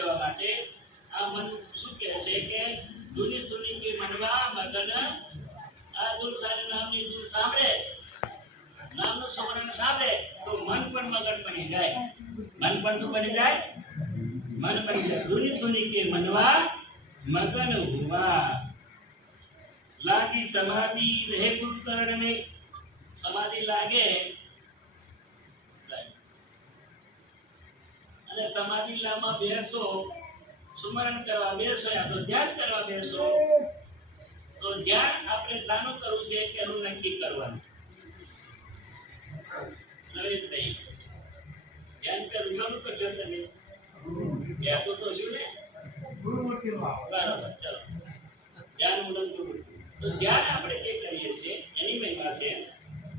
દેવા માટે. આ મન શું કહે છે કે જૂની સુની કે મનવા મગન, આ દૂર નામની દૂર સાંભળે. નામનું સ્મરણ સાંભળે તો મન પણ મગન બની જાય. મન પણ શું બની જાય? મન બની જાય. જૂની સુની કે મનવા મગન હુવા. લાગી સમાધિ રહે ગુરુ ચરણ में સમાધિ લાગે અને સમાધિ લામાં બેસો સુમરણ કરવા બેસો યા તો ધ્યાન કરવા બેસો તો ધ્યાન આપણે શાનું કરવું છે કે એનું નક્કી કરવાનું નરેશભાઈ ધ્યાન કરવું શાનું કરજો તમે યા તો તો શું ને બરાબર ચલો ધ્યાન મુલન ગુરુ તો ધ્યાન આપણે જે કરીએ છીએ એની મહિમા છે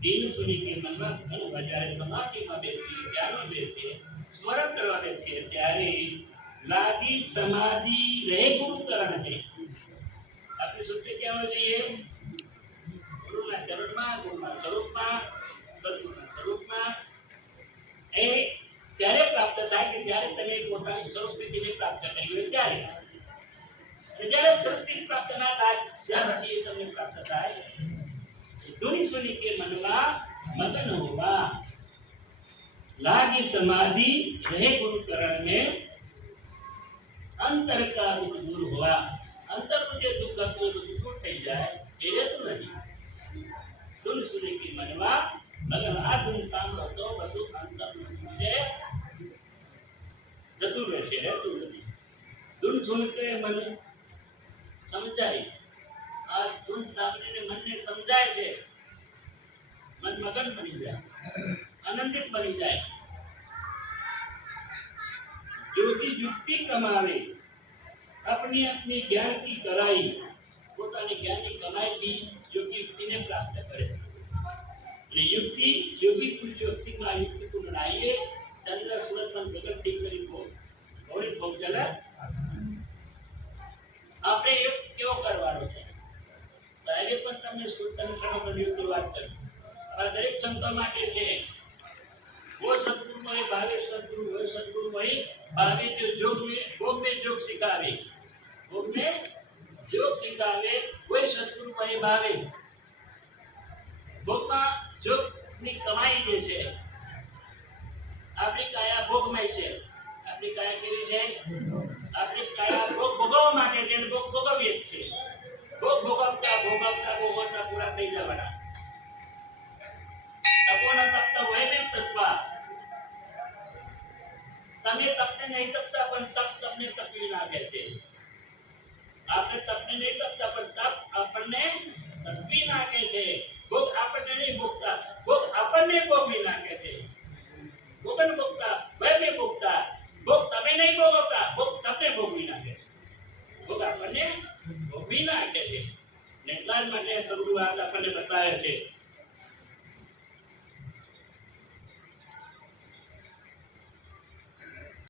દિન સુની કે મનમાં ઘણું જ્યારે સમાધિમાં બેસીએ ધ્યાનમાં બેસીએ સ્મરણ કરવા બેસીએ ત્યારે લાગી સમાધિ રહે ગુરુ ચરણ છે આપણે સૂત્ર કહેવા જોઈએ ગુરુના ચરણમાં ગુરુના સ્વરૂપમાં સદગુરુના સ્વરૂપમાં એ ત્યારે પ્રાપ્ત થાય કે જ્યારે તમે પોતાની સ્વરૂપ સ્થિતિને પ્રાપ્ત કરી હોય ત્યારે અને જ્યારે શક્તિ પ્રાપ્ત ના થાય ત્યાં સુધી એ તમને પ્રાપ્ત થાય ધૂની સુની કે મનમાં મગન હોવા लागी समाधि रहे गुरुकरण में अंतर का दुख दूर हुआ अंतर मुझे दुख હતું બધું દૂર થઈ જાય, એ રહેતું નથી. ધૂન સુધી કી મનવા મગર આ ધૂન સાંભળો તો બધું અંતર છે. જતું રહેશે, રહેતું નથી. ધૂન સુનતે મન સમજાય. આ ધૂન સાંભળીને મનને સમજાય છે. મન મગન બની જાય. આનંદિત બની જાય योगी युक्ति कमावे अपनी अपनी ज्ञान की कराई પોતાની જ્ઞાનની કમાઈ થી યોગી યુક્તિને પ્રાપ્ત કરે અને યુક્તિ યોગી પુરુષ યુક્તિમાં યુક્તિ પૂર્ણ આઈએ ચંદ્ર સૂરજ પણ જગત ઠીક કરી ભો ગૌરી ભોગ જલા આપણે યોગ કેવો કરવાનો છે સાહેબે પણ તમને સુલતાન સરોવર યોગની વાત કરી આ દરેક સંતો માટે છે वो सदगुरु वही भावे सदगुरु वही सदगुरु वही भावे जो योग में भोग में योग सिखावे भोग में योग सिखावे वही सदगुरु वही भावे ભોગમાં જોગની કમાઈ જે છે આપણી કાયા ભોગમય છે આપણી કાયા કેવી છે આપણી કાયા ભોગ ભોગવવા માટે છે અને ભોગ ભોગવીએ જ છે ભોગ ભોગવતા ભોગવતા ભોગવતા પૂરા થઈ જવાના તમે તપને નહીં તપતા પણ તપ તમને તપી નાખે છે આપણે તપને નહીં તપતા પણ તપ આપણને તપી નાખે છે ભોગ આપણને નહીં ભોગતા ભોગ આપણને ભોગવી નાખે છે ભોગન ભોગતા ભયને ભોગતા ભોગ તમે નહીં ભોગવતા ભોગ તમને ભોગવી નાખે છે ભોગ આપણને ભોગવી નાખે છે ને એટલા જ માટે સદગુરુ આ આપણને બતાવે છે